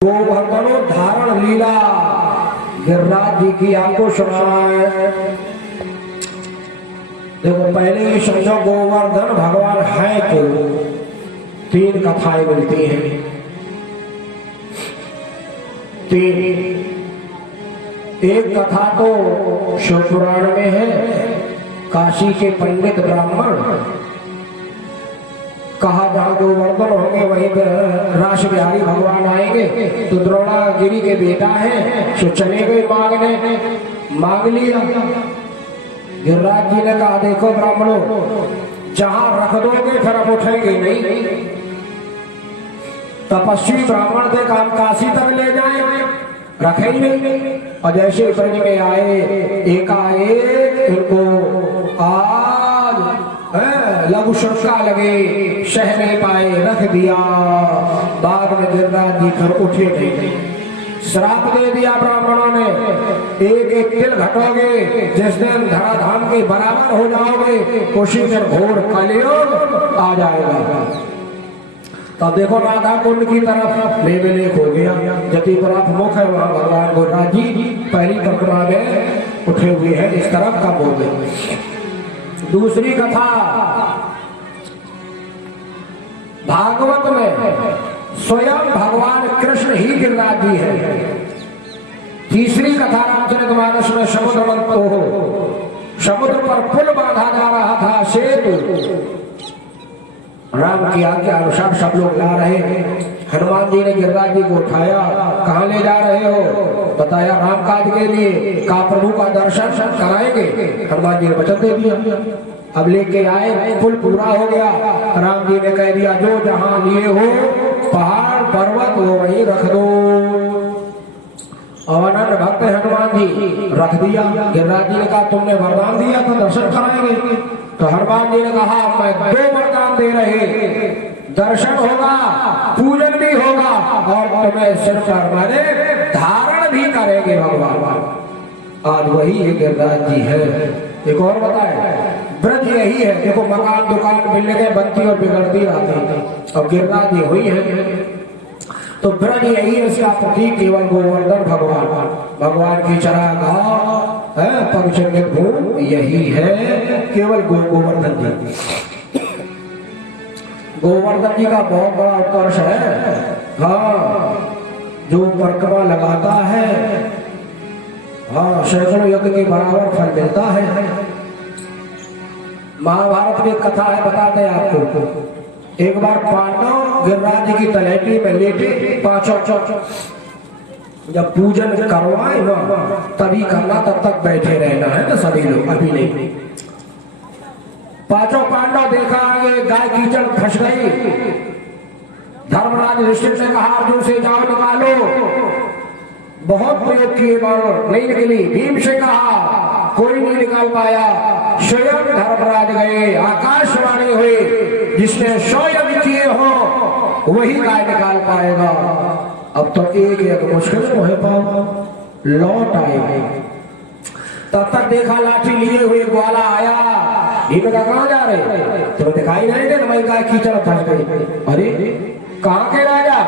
गोवर्धनो धारण लीला गिरिराज जी की आपको सुनाए। देखो पहले ही समझो गोवर्धन भगवान है को तीन कथाएं मिलती हैं। तीन, एक कथा तो शिव पुराण में है, काशी के पंडित ब्राह्मण कहा जहां गोवर्धन होंगे वहीं रास बिहारी भगवान आएंगे, तो द्रोणागिरी के बेटा है सो चले गए मांगने, मांग लिया। गिरिराज जी ने कहा देखो ब्राह्मणों, जहां रख दोगे फिर अब उठेंगे नहीं। तपस्वी ब्राह्मण थे, काम काशी तक ले जाए, रखे ही नहीं। और जैसे ब्रज में आए एकाएक इनको आज लघु शंका लगे, सह नहीं पाए, रख दिया। बाद में गिरिराज जी फिर उठे नहीं। श्राप दे दिया ब्राह्मणों ने, एक एक तिल घटोगे जिस दिन धराधाम के बराबर हो जाओगे उसी दिन घोर कलयुग आ जाएगा। तब देखो राधा कुंड की तरफ लेख हो गया, जति तरफ मुख है वहां भगवान गिरिराज जी पहली परिक्रमा में उठे हुए हैं, इस तरफ कब हो गए। दूसरी कथा भागवत में स्वयं भगवान कृष्ण ही गिरिराज जी है। तीसरी कथा रामचरितमानस में समुद्र मंथन हो, समुद्र पर पुल बांधा जा रहा था, सेतु राम की आज्ञा अनुसार सब लोग ला रहे हैं। हनुमान जी ने गिरिराज जी को उठाया, कहाँ ले जा रहे हो? बताया राम काज के लिए, का प्रभु का दर्शन कराएंगे। हनुमान जी ने वचन दे दिया, अब लेके आए, पुल पूरा हो गया। राम जी ने कह दिया जो जहां लिए हो पहाड़ पर्वत वो वहीं रख दो। अवनंद भक्त हनुमान जी रख दिया। गिरिराज जी ने कहा तुमने वरदान दिया तो दर्शन कराएंगे। तो हनुमान जी ने कहा मैं दो वरदान दे रहे, दर्शन होगा, पूजन भी होगा और तुम्हें सिर पर मारे धारण भी करेंगे भगवान। आज वही है गिरिराज जी है। एक और बताए, ब्रज यही है। देखो मकान दुकान मिलने के बनती और बिगड़ती रहती है, और गिरिराज जी वही है। तो ब्रज यही है, इसका प्रतीक केवल गोवर्धन भगवान, भगवान की चरागाह है, पवित्र भूमि यही है, केवल गोवर्धन जी। गोवर्धन जी का बहुत बड़ा उत्कर्ष है। हाँ, जो परिक्रमा लगाता है, हाँ, सैकड़ों यज्ञ के बराबर फल मिलता है। महाभारत में कथा है, बताते हैं आपको। एक बार पांडव गिरिराज जी की तलहटी में लेटे, पांचों जब पूजन करवाए ना तभी करना, तब तक बैठे रहना है ना सभी लोग, अभी नहीं। पांचों पांडव देखा आगे गाय कीचड़ फंस गई। धर्मराज ऋषि ने कहा अर्जुन से जाओ निकालो, बहुत प्रयोग किए बार नहीं निकली। भीम से कहा कोई नहीं निकाल पाया। स्वयं धर्मराज गए, आकाशवाणी हुई जिसने 100 यज्ञ किए हो वही गाय निकाल पाएगा। अब तो एक एक मुश्किल है पाओ, लौट आए। तब तक देखा लाठी लिए हुए ग्वाला आया। भीम का कहाँ जा रहे? तो दिखाई नहीं दे, मैं गाय कीचड़ फंस गई। अरे कहाँ के राजा?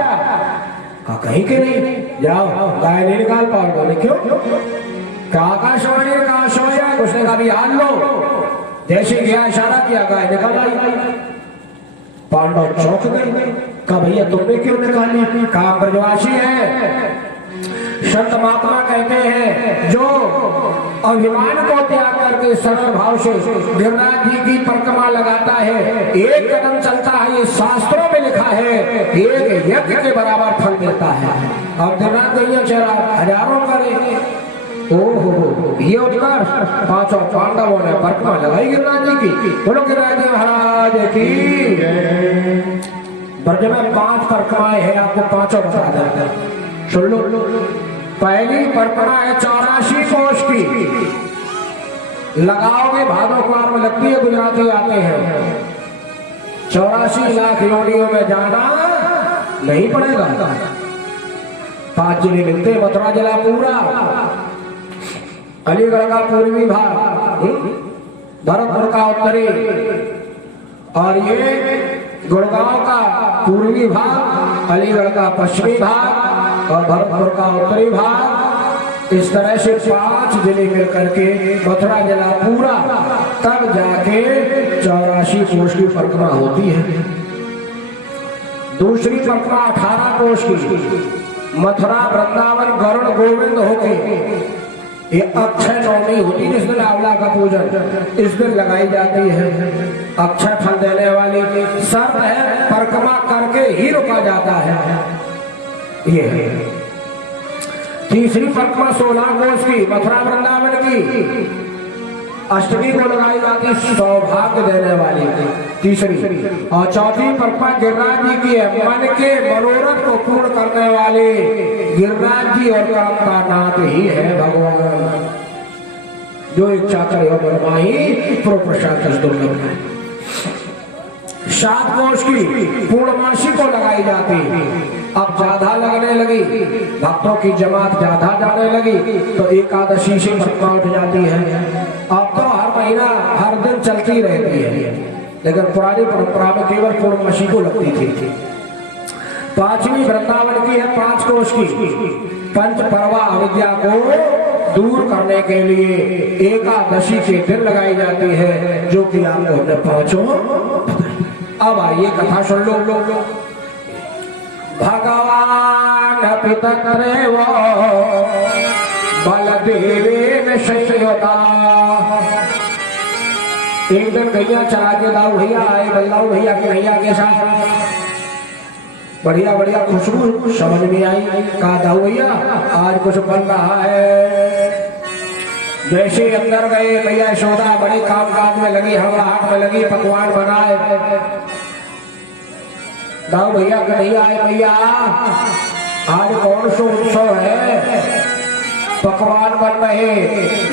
कहीं के नहीं, जाओ गाय नहीं निकाल पाओगे। क्यों? आकाशवाणी ने कहा सोया, उसने कहा भी हाल लो। जैसे गया इशारा किया, गाय निकल आई। पांडव चौंक गए, कहा भैया तुमने क्यों निकाली? कहा ब्रजवासी है। संत महात्मा कहते हैं जो अभिमान को त्याग करके सरल भाव से गिरिराज जी की परिक्रमा लगाता है, एक कदम चलता है, ये शास्त्रों में लिखा है, एक यज्ञ के बराबर फल मिलता है। अब गिरिराज गैया चेहरा हजारों करे। ओहो, ये उत्कर्ष पांचों पांडवों ने परिक्रमा लगाई गिरिराज जी की। बोलो गिरिराज जी महाराज की। ब्रज में 5 परिक्रमाएं हैं, आपको पांचों बता देते हैं, सुन लो। पहली परिक्रमा है 84 कोष की, लगाओगे भादो कुमार में लगती है, गुजराती आते हैं। 84 लाख योनियों में जाना नहीं पड़ेगा। 5 जिले मिलते, मथुरा जिला पूरा, अलीगढ़ का पूर्वी भाग, भरतपुर का उत्तरी, और ये गुड़गांव का पूर्वी भाग, अलीगढ़ का पश्चिमी भाग, और भरतपुर का उत्तरी भाग, इस तरह से 5 जिले मिलकर के मथुरा जिला पूरा, तब जाके 84 कोष की परिक्रमा होती है। दूसरी परिक्रमा 18 कोष की मथुरा वृंदावन गरुड़ गोविंद होके, ये अक्षय नवमी होती है, जिस दिन आंवला का पूजन इस दिन लगाई जाती है। अक्षय फल देने वाली शर्त है, परिक्रमा करके ही रुका जाता है। ये है तीसरी परिक्रमा 16 कोष की मथुरा वृंदावन की, अष्टमी को लगाई जाती, सौभाग्य देने वाली तीसरी। और चौथी परिक्रमा गिरिराज जी की है, मन के मनोरथ को पूर्ण करने वाले गिरिराज जी और कर्म का नाथ ही है भगवान। जो इच्छा करे और बनवाही प्रो प्रसाद दुर्लभ है। 7 कोष की पूर्णमासी को लगाई जाती, अब ज्यादा लगने लगी, भक्तों की जमात ज्यादा जाने लगी, तो एकादशी से परिक्रमा उठ जाती है। अब तो हर महीना हर दिन चलती रहती है, लेकिन पुरानी परंपरा में केवल पूर्णमासी को लगती थी। 5वीं वृंदावन की है 5 कोष की, पंच पर्वा अविद्या को दूर करने के लिए एकादशी के दिन लगाई जाती है, जो कि आपको हमने 5। अब आइए कथा सुन लो। भगवान पितरेव बलदेवेन संयुता। एक दिन गैया चला के दाऊ भैया आए, बल्लाऊ भैया के भैया के साथ बढ़िया बढ़िया खुशबू समझ में आई। कहा दाऊ भैया आज कुछ बन रहा है। जैसे अंदर गए, भैया यशोदा बड़े काम काज में लगी, हड़बड़ाहट में लगी, पकवान बनाए। दाऊ भैया कन्हैया आए, भैया आज कौन सा उत्सव है, पकवान बन रहे।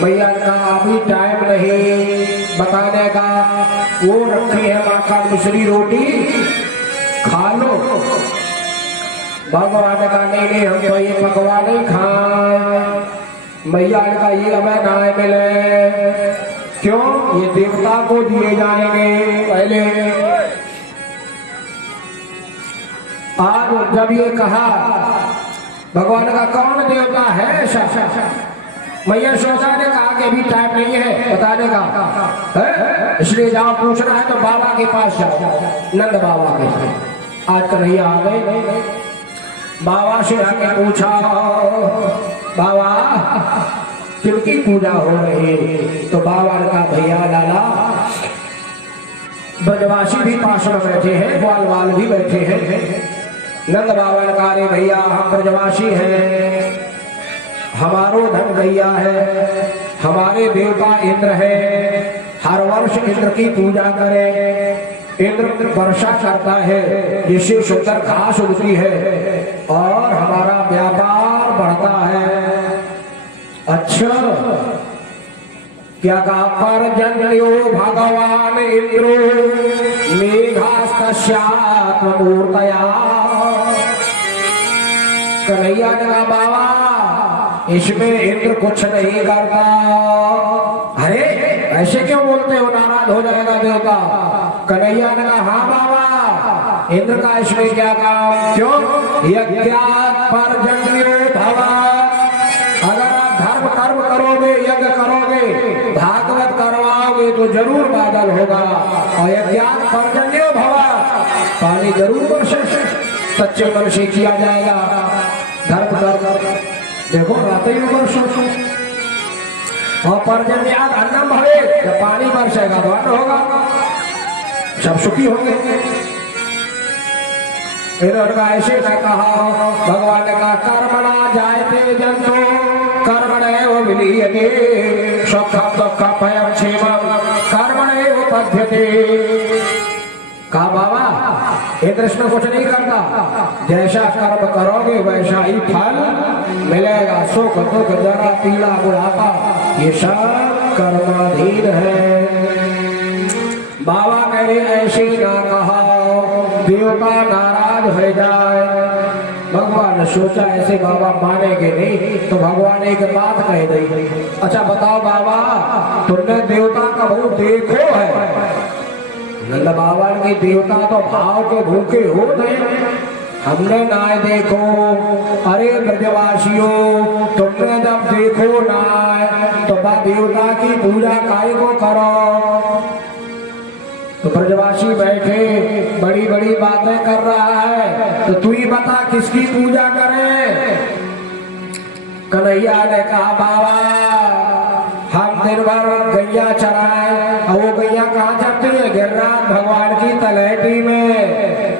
भैया का अभी टाइम नहीं बताने का, वो रखी है माखन मिश्री रोटी, खा लो। भगवान का नहीं हम तो ये पकवान ही खाए। भैया का ये हमें ना मिले, क्यों? ये देवता को दिए जाएंगे पहले। आज जब ये कहा भगवान का कौन देवता है, मैया सोचा ने कहा कि अभी टाइम नहीं है बताने का है? इसलिए जाओ पूछना है तो बाबा के पास जाओ, नंद बाबा के पास। आज कन्हैया आ गए, बाबा से आके पूछा, बाबा किनकी पूजा हो रही? तो बाबा ने कहा भैया लाला ब्रजवासी भी पास में बैठे हैं, ग्वाल वाल भी बैठे हैं। नंद बाबा ने कहा रे भैया हम ब्रजवासी हैं, हमारो धन गैया है, हमारे देवता इंद्र है, हर वर्ष इंद्र की पूजा करें। इंद्र वर्षा करता है जिससे सुंदर घास उगती है और हमारा व्यापार बढ़ता है। अच्छा क्या कहा? पर्जन्यो भगवान इंद्रो मेघास्तस्यात्मूर्तया। कन्हैया ने कहा बाबा इसमें इंद्र कुछ नहीं करता। अरे ऐसे क्यों बोलते हो, नाराज हो जाएगा देवता। कन्हैया ने कहा हाँ बाबा इंद्र का इसमें क्या काम? क्यों? यज्ञात् पर्जन्यो भवा। अगर आप धर्म कर्म करोगे, यज्ञ करोगे, भागवत करवाओगे तो जरूर बादल होगा। और यज्ञात् पर्जन्यो भवा, पानी जरूर बरसे, सच्चे मन से किया जाएगा। धर्म कर्म देखो रात ही वर्षो और पर्जन्यात् अन्नम भवेत्, जब पानी बरसेगा तो अन्न होगा, सब सुखी होंगे। इन्होंने ऐसे न कहा, भगवान ने कहा कर्मणा जायते जंतो कर्मणैव विलीयते सुखं दुःखं भयं क्षेमं कर्मणैव पद्यते। कहा बाबा ये कृष्ण कुछ नहीं करता, जैसा कर्म करोगे वैसा ही फल मिलेगा। सुख दुख जरा पीड़ा बुढ़ापा ये सब कर्माधीन है। बाबा कह रहे ऐसे ना कहा, देवता नाराज हो जाए। भगवान ने सोचा ऐसे बाबा मानेंगे नहीं, तो भगवान एक बात कह दी। अच्छा बताओ बाबा तुमने देवता का मुंह देखो है? नंद बाबा के देवता तो भाव के भूखे होते, हमने ना देखो। अरे ब्रजवासियों, तुमने जब देखो ना तो देवता की पूजा काय को करो। तो ब्रजवासी बैठे बड़ी बड़ी बातें कर रहा है, तो तू ही बता किसकी पूजा करे। कन्हैया ने कहा बाबा हम दिन भर गैया चराए, और वो गैया कहाँ चरती है? गिरिराज भगवान की तलहटी में,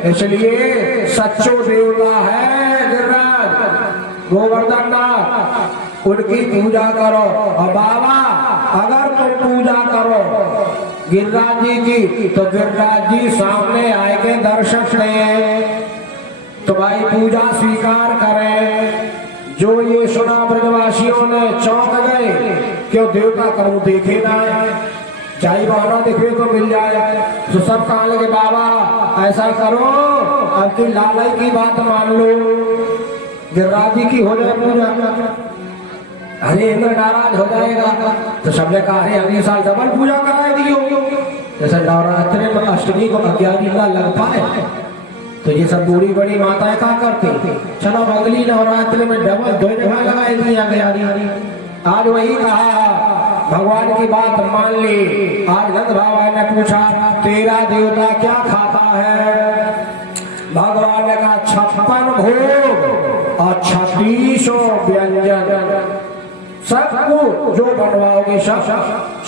इसलिए सच्चो देवता है गिरिराज गोवर्धन नाथ, उनकी पूजा करो। और बाबा अगर तुम पूजा करो गिरिराज जी की, तो गिरिराज जी सामने आएंगे दर्शन दें, तुम्हारी पूजा स्वीकार करें। जो ये सुना ब्रजवासियों ने चौंक गए, क्यों देवता करूं देखे ना, चाहे बाबा देखे तो मिल जाए। तो सब कहा लगे बाबा ऐसा करो, आपकी लालाई की बात मान लो, गिरिराज जी की हो जाए पूजा। अरे इंद्र नाराज हो जाएगा। तो सबने कहा अरे अगले साल डबल पूजा करा दियो, जैसे नवरात्रि में अष्टमी को 11 दिन लग पाए। तो ये सब बूढ़ी बड़ी माताएं क्या करती, चलो अगली नवरात्रि में डबल 2 जगह लगाई दी। आज वही कहा, भगवान की बात मान ली। आज नंद बाबा ने पूछा तेरा देवता क्या खाता है? भगवान ने कहा 56 भोग और 36 व्यंजन, सबको जो बनवाओगे सब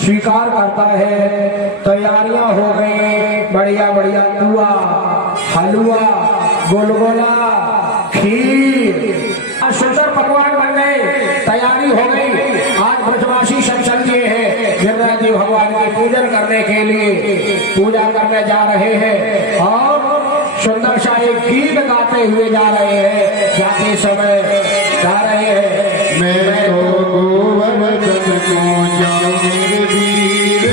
स्वीकार करता है। तैयारियां हो गई, बढ़िया बढ़िया पुआ, हलवा, गुलगुला, खीर, सुंदर पकवान बन गए, तैयारी हो गई। आज ब्रजवासी सब चल दिए हैं गिरिराज जी भगवान की पूजन करने के लिए, पूजा करने जा रहे हैं और सुंदर सा एक गीत गाते हुए जा रहे हैं। जाते समय जा रहे हैं, मैं तो गोवर्धन को जाऊं मेरे वीर,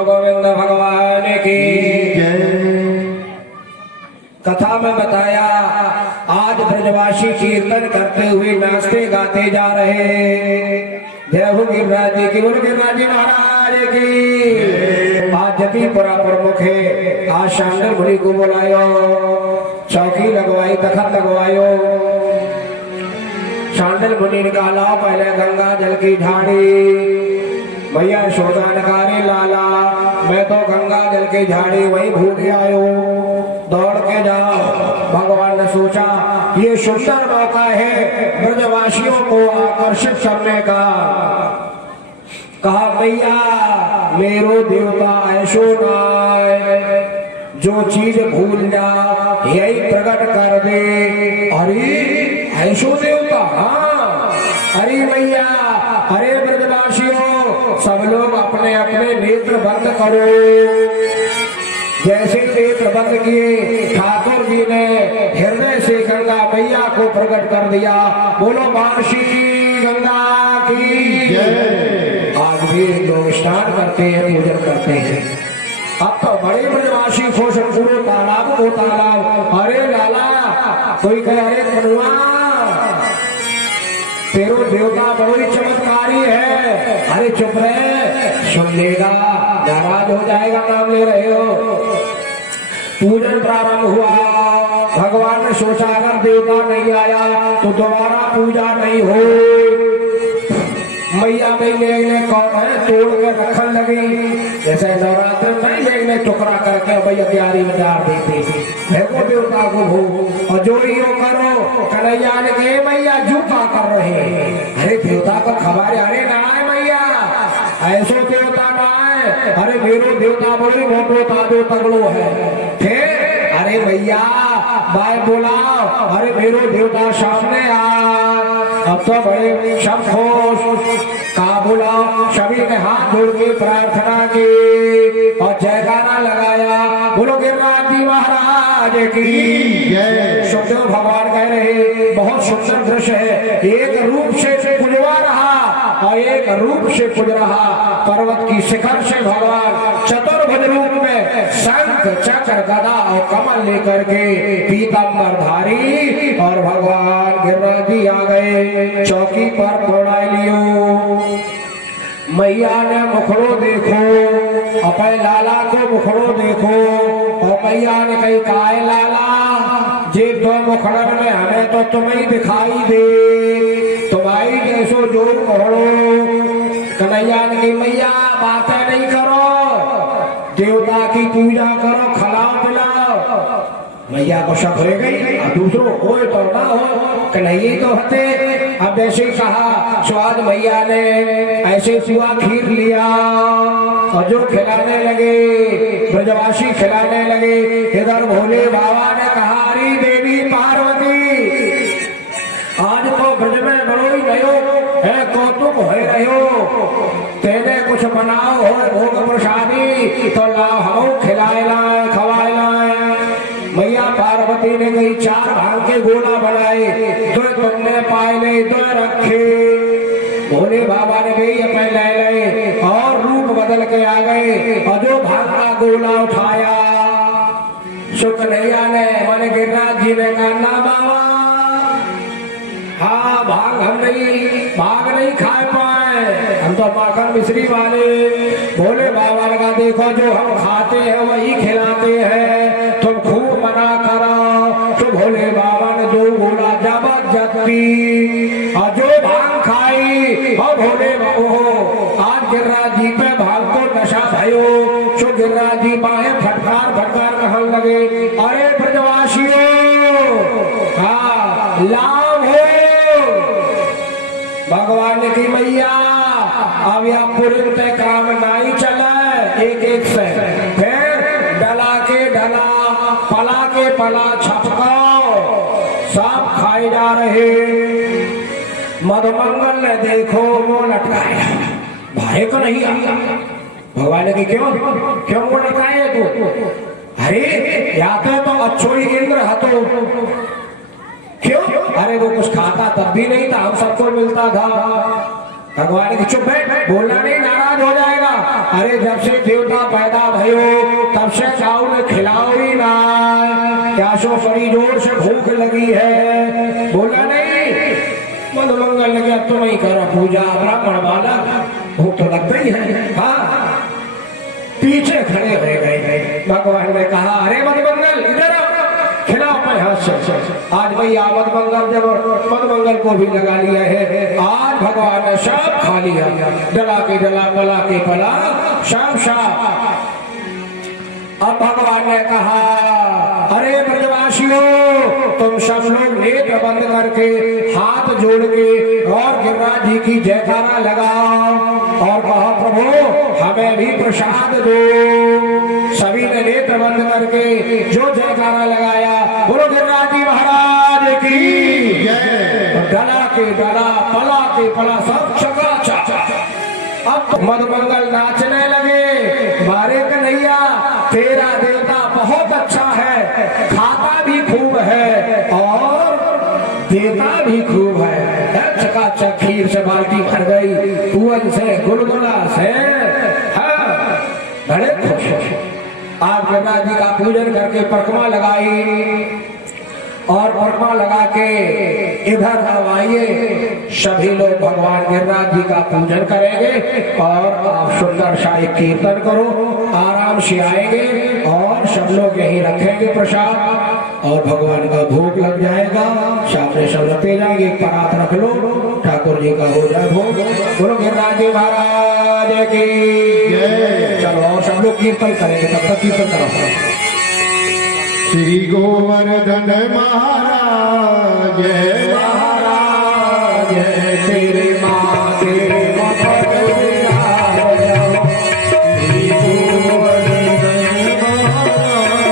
गोविंद भगवान की कथा में बताया। आज ब्रजवासी कीर्तन करते हुए नाचते गाते जा रहे हैं। जय हो गिरिराज जी की, बोलो गिरिराज जी महाराज की। आज जतीपुरा प्रमुख है। आज शांडल मुनि को बुलायो, चौकी लगवाई, तखत लगवायो। शांडल मुनि निकाला पहले गंगा जल की झाड़ी। भैया यशोदा नकारे लाला, मैं तो गंगा जल की झाड़ी वही भूल आयो, दौड़ के जाओ। भगवान ने सोचा ये सुंदर मौका है ब्रजवासियों को आकर्षित करने का। कहा भैया मेरो देवता ऐसो नाय, जो चीज भूल जा यही प्रकट कर दे। अरे ऐसो देवता, हाँ अरे भैया, अरे ब्रजवासियों सब लोग अपने अपने नेत्र बंद करो। जैसे नेत्र बंद किए, ठाकुर जी ने हृदय से गंगा मैया को प्रकट कर दिया। बोलो वार्षी गंगा की। आज भी लोग स्नान करते हैं, पूजन करते हैं। अब तो बड़े ब्रजवासी खुश, पूरे तालाब को तालाब। अरे लाला, कोई कहे अरे कनुआ तेरो देवता बड़ो ही चमत्कारी है। अरे चुप रहे, सुन लेगा, नाराज हो जाएगा, नाम ले रहे हो। पूजन प्रारंभ हुआ। भगवान ने सोचा अगर देवता नहीं आया तो दोबारा पूजा नहीं हो। मैया में कौन है तोड़ के रखन लगी। जैसे नवरात्र में लेने टुकड़ा करके भैया तैयारी में डाल देते देखो देवता को हो। और जो ही हो करो कन्हैया ने कहे मैया जूता कर रहे। अरे देवता को खबर, अरे ना मैया ऐसो देवता ना है। अरे मेरो देवता बड़ी मोटो ताजो तगड़ो है। फिर अरे भैया बाय बोला, अरे मेरो देवता सामने आ। अब तो बड़े सब खुश, का बोला, सभी ने हाथ जोड़ के प्रार्थना की और जयकारा लगाया। बोलो गिरिराज जी महाराज की जय। सुखदेव भगवान कह रहे बहुत सुंदर दृश्य है। एक रूप से पुजवा रहा और एक रूप से पुज रहा। पर्वत की शिखर से भगवान चतुर्भुज रूप में शंख चक्र गदा और कमल लेकर के पीतांबर धारी और भगवान गिरिराज जी आ गए। चौकी पर पौड़ा लियो। मैया ने मुखड़ो देखो, अपने लाला को मुखड़ो देखो। और मैया ने कही काय लाला, जे दो मुखड़न में हमें तो तुम्हें दिखाई दे, तुम्हारी जैसो जो मुखड़ो। कन्हैया ने कही मैया बातें नहीं करो, देवता की पूजा करो, खिलाओ पिलाओ। मैया को शक हो गई, दूसरों हो तो ना हो, कन्हैया तो हते। अब ऐसे कहा स्वाद मैया ने ऐसे पुआ खीर लिया और जो खिलाने लगे ब्रजवासी खिलाने लगे। इधर भोले बाबा ने कहा अरे देवी पार्वती, आज तो ब्रज में बड़ो ही नयो है कौतुक हो रहे हो। तेने कुछ बनाओ हो भोग प्रसादी तो लाओ हम खिलाए लाए खवाए लाए। मैया पार्वती ने कही चार भाग के गोला बनाए, दो तुमने पाए ले दो रखे। भोले बाबा ने गई अपने ले ले और रूप बदल के आ गए और जो भाग का गोला उठाया। शुक्लैया ने माने गिरिराज जी ने कहा ना बाबा, हाँ भाग हम नहीं भाग नहीं खा पाए, हम तो माखन मिश्री वाले। भोले बाबा लगा देखो जो हम खाते हैं वही खिलाते हैं, तुम खूब मना करो। तो भोले बाबा ने दो बोला जबरदस्ती और जो भांग खाई और भोले बाबा आज गिरिराज जी पे भांग को नशा भयो। जो गिरिराज जी बाहें फटकार फटकार कहने लगे, अरे ब्रजवासियों हाँ लाभ हो भगवान की मैया। अब यह पूरे तय काम नहीं चला एक एक से, फिर डला के डला पला के पला छपकाओ सब खाए जा रहे। मधुमंगल ने देखो वो लटकाया, भाई को नहीं आया। भगवान ने क्यों क्यों वो लटकाए तू? अरे याते तो अच्छो ही इंद्र हतो। क्यों? अरे वो कुछ खाता तब भी नहीं था, हम सबको मिलता था। भगवान की चुप है, बोलना नहीं, नाराज हो जाएगा। अरे जब से देवता पैदा भयो तब से चाऊ ने खिलाओ ही ना, क्या सो बड़ी जोर से भूख लगी है, बोला नहीं। मधुमंगल ने अब तो नहीं करो पूजा, ब्राह्मण वाला भूख तो लगता ही है। हाँ पीछे खड़े हो गए। भगवान ने कहा अरे मधुमंगल इधर खिलाओ अपने हाथ से। आज भैया मधुमंगल जब मधुमंगल को भी लगा लिया है, आज भगवान ने सब खा लिया, डला के डला पला के पला सब। अब भगवान ने कहा अरे ब्रजवासियों तुम सब लोग नेत्र बंद करके हाथ जोड़ के और गिरिराज जी की जयकारा लगाओ और कहो प्रभु हमें भी प्रसाद दो। सभी ने नेत्र बंद करके जो जयकारा लगाया, बोलो गिरिराज जी महाराज की जय। डला के डला पला के पला सब चकाचक। अब मधुमंगल नाचने लगे, मारे कन्हैया तेरा देवता बहुत अच्छा है, खाता भी खूब है और देता भी खूब है। चकाचक खीर से बाल्टी भर गई, पुअन से गुलगुला से, हाँ बड़े खुश। आप गिरिराज जी का पूजन करके परिक्रमा लगाई और परिक्रमा लगा के इधर अब आइए, सभी लोग भगवान गिरिराज जी का पूजन करेंगे और आप सुंदर सा एक कीर्तन करो, आराम से आएंगे और सब लोग यहीं रखेंगे प्रसाद और भगवान का भोग लग जाएगा। सामने सब रखते जाएंगे, एक परात रख लो, ठाकुर जी का हो जाए भोग। बोलो गिरिराज जी महाराज की जय। चलो और सब लोग कीर्तन करेंगे, तब तक कीर्तन करो। श्री गोवर्धन महाराज महाराज तेरे माँ तेरे मफत आया। श्री गोवर्धन महाराज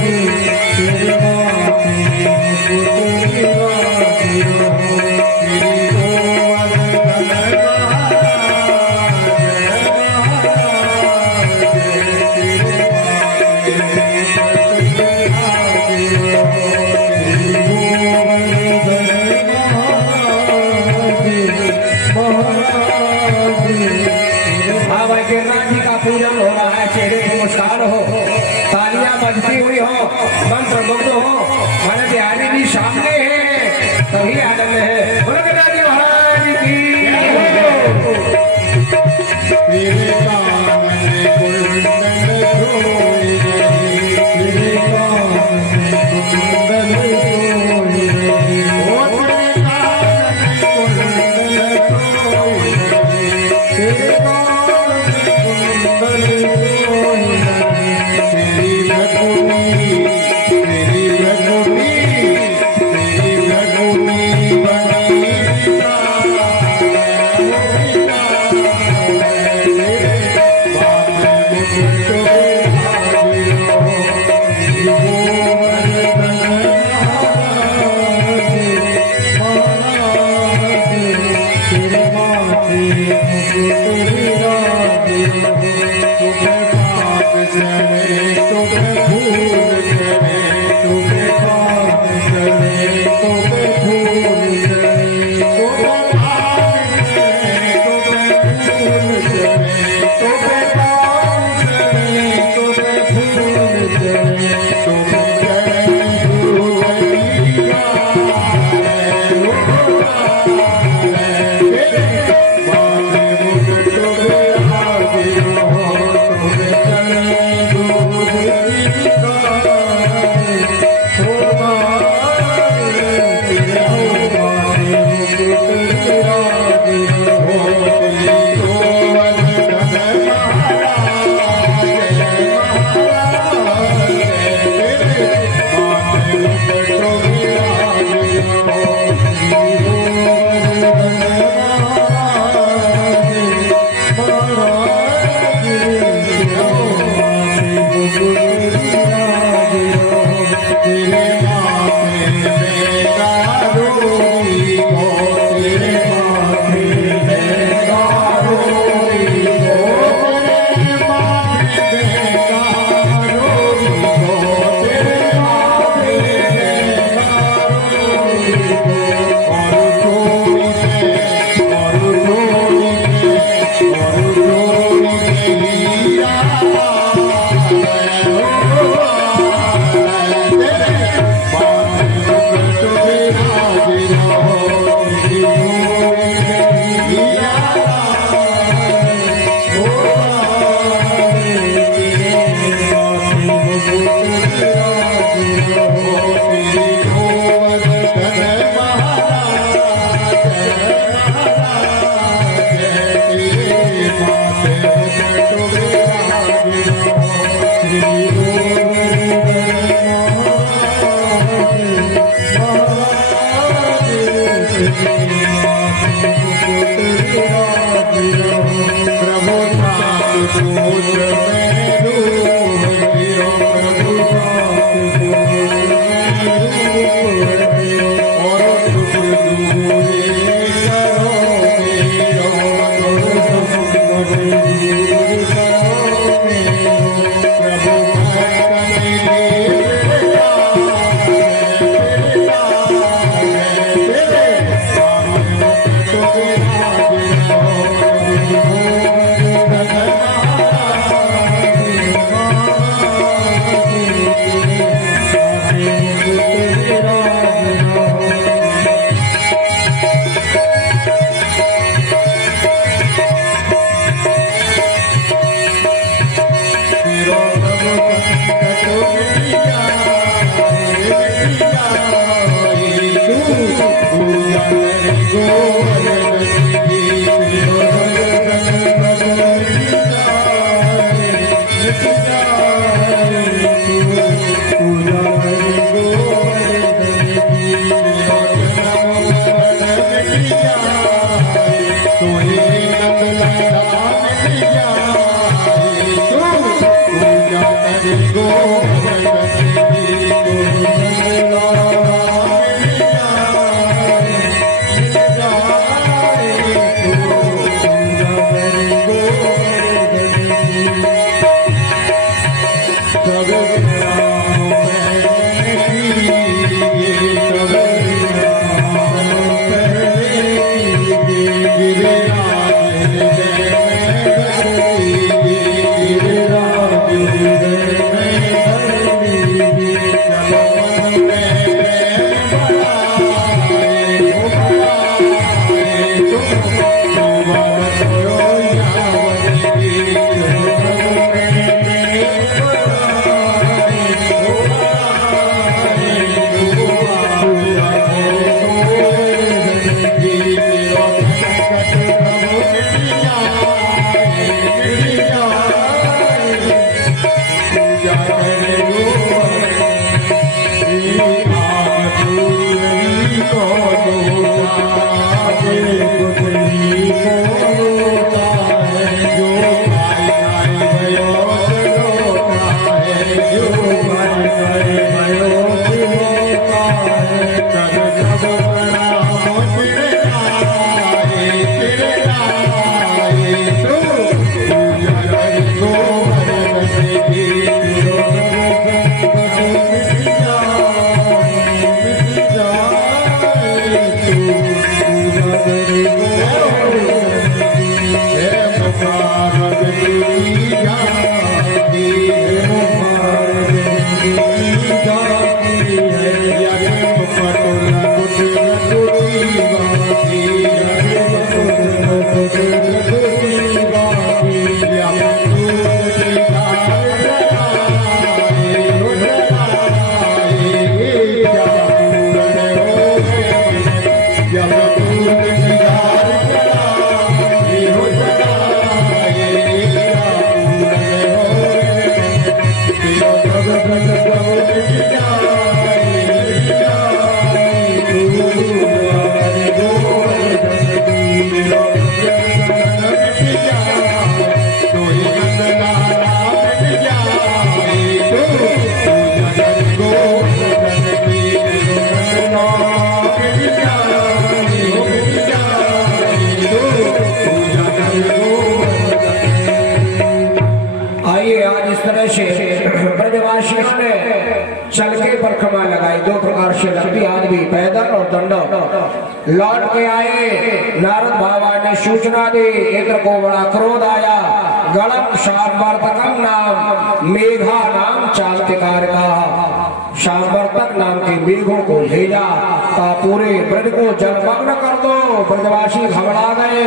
तेरे माँ तेरे गिरिराज जी का पूजन हो रहा है, चेहरे पर मुस्कान हो, तालियां बजती हुई हो, मंत्र मुग्ध हो, हमारे बिहारी जी सामने हैं, तभी आनंद है। बोलो गिरिराज जी महाराज की तेरे काम में कुंडल खोई रही, तेरे काम में कुंडल खोई रही, ओ तेरे काम में कुंडल खोई रही, तेरे काम में कुंडल खोई रही। तेरी भगुनी तेरी भगुनी तेरी भगुनी बनी ब्रजवासियों ने चल के परिक्रमा लगाई, दो प्रकार से लगती, आदमी पैदल और दंड। लौट के आए, नारद बाबा ने सूचना दी, इंद्र को बड़ा क्रोध आया। गणम शांबर्तकम नाम मेघा नाम चांतिकार का शांबर्तक नाम के मेघों को भेजा का पूरे ब्रज को जलमग्न कर दो। ब्रजवासी घबरा गए,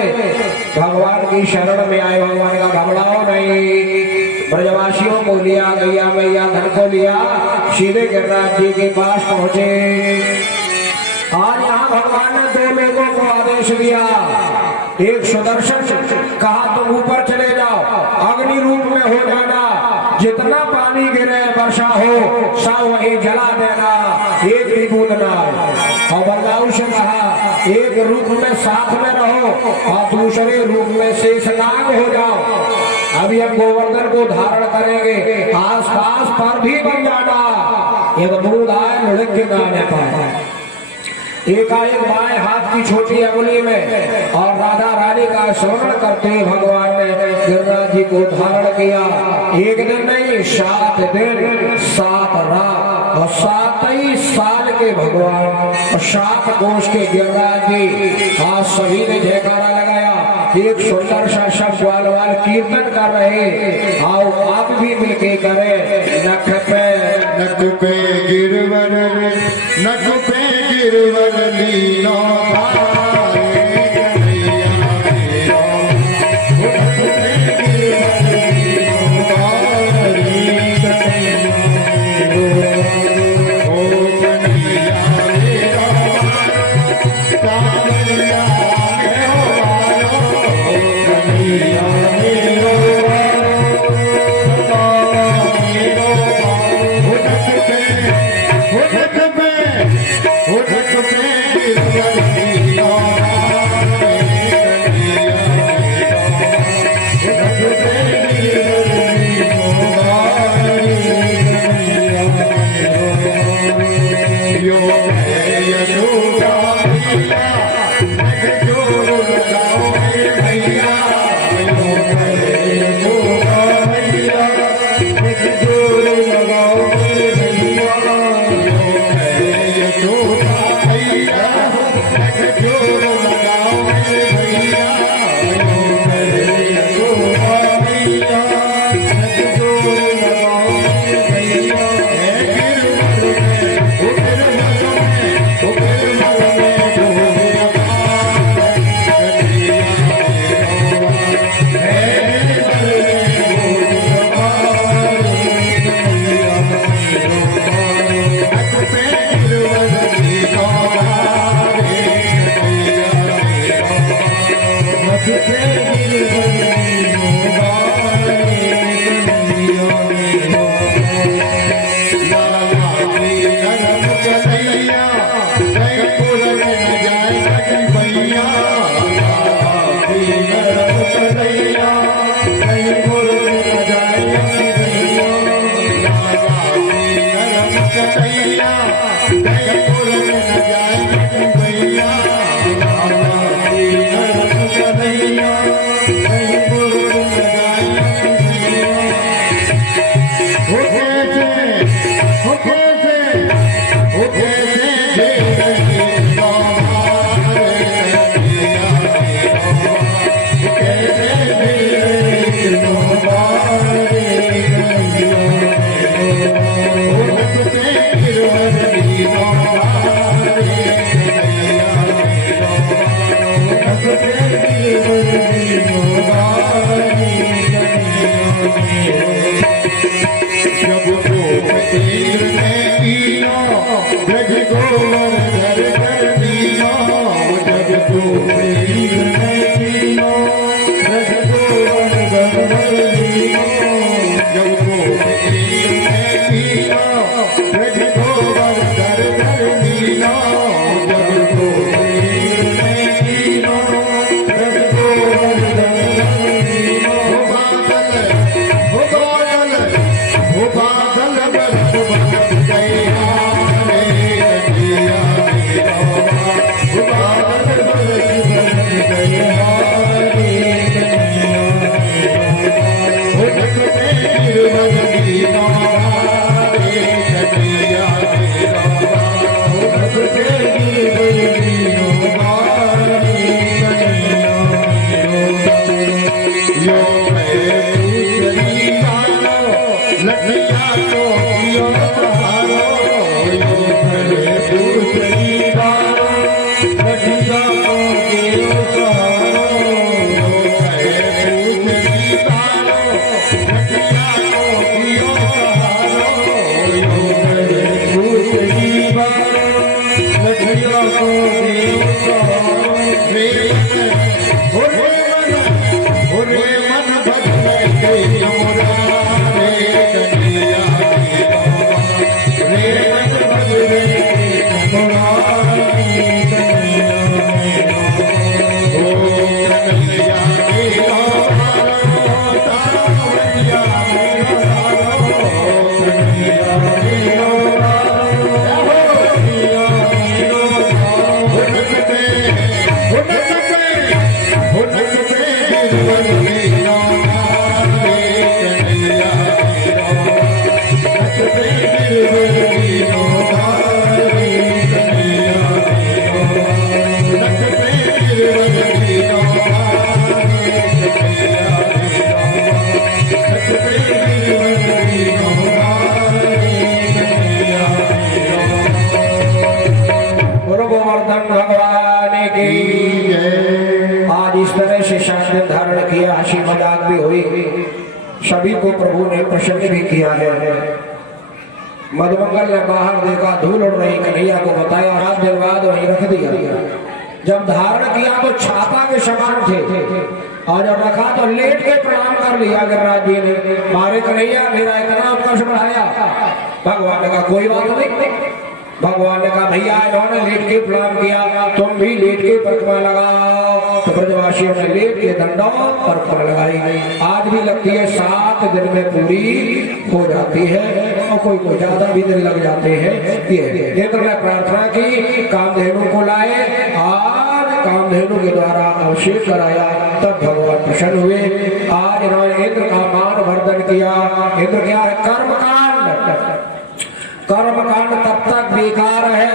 भगवान की शरण में आए, भगवान का घबराओ नहीं। ब्रजवासियों को लिया, गैया मैया धन को लिया, सीधे गिरिराज जी के पास पहुंचे। आज यहाँ भगवान ने दो लोगों को आदेश दिया, एक सुदर्शन कहा तुम ऊपर चले जाओ, अग्नि रूप में हो जाना, जितना पानी गिरे वर्षा हो सब वही जला देना, एक भी बूंद ना। और बलदाऊ से कहा एक रूप में साथ में रहो और दूसरे रूप में शेषनाग हो जाओ। अभी हम गोवर्धन को धारण करेंगे, आसपास पर भी बन जाना, एक बूंद आए लुढ़क के ना आने पाए। एकाएक बाएं हाथ की छोटी अंगुली में और राधा रानी का स्मरण करते भगवान ने गिरिराज जी को धारण किया। एक दिन नहीं, 7 दिन 7 रात और 7 ही साल के भगवान और 7 कोष के गिरिराज जी। आज सभी ने जयकारा लगाया, एक सुंदर सा शब्द वाल कीर्तन कर रहे। आओ आप भी मिलके करें। नख पे गिरवर, नख पे गिरवर लीनो कन्हैया सभी को प्रभु ने प्रसन्न भी किया है। मधुमंगल ने बाहर देखा धूल उड़ रही, कन्हैया को बताया, रात दिन बाद वहीं रख दिया। जब धारण किया तो छाता के समान थे और जब रखा तो लेट के प्रणाम कर लिया गिरिराज जी ने। मारे कन्हैया मेरा इतना उत्कर्ष बढ़ाया। भगवान ने कहा कोई बात नहीं। भगवान ने कहा भैया इन्होंने लेट के प्रणाम किया, तुम भी लेट के परिक्रमा लगाओ। तो ब्रजवासियों ने लेट के दंडवत परिक्रमा लगाई। आज भी लगती है, 7 दिन में पूरी हो जाती है और कोई कोई ज्यादा भी दिन लग जाते हैं। ये तो मैं प्रार्थना की कामधेनु को लाए, आज कामधेनु के द्वारा अभिषेक कराया, तब भगवान प्रसन्न हुए। आज इन्होंने इंद्र का मान वर्धन किया। इंद्र क्या है? कर्मकांड। कर्मकांड तब तक बेकार है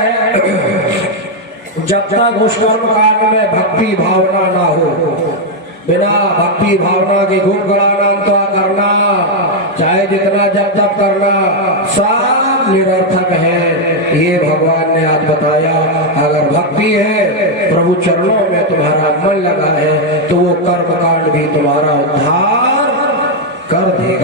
जब तक उस कर्मकांड में भक्ति भावना ना हो। बिना भक्ति भावना के खूब गणानंता करना, चाहे जितना जब तब करना, सब निरर्थक है। ये भगवान ने आज बताया। अगर भक्ति है, प्रभु चरणों में तुम्हारा मन लगा है, तो वो कर्मकांड भी तुम्हारा उद्धार कर देगा।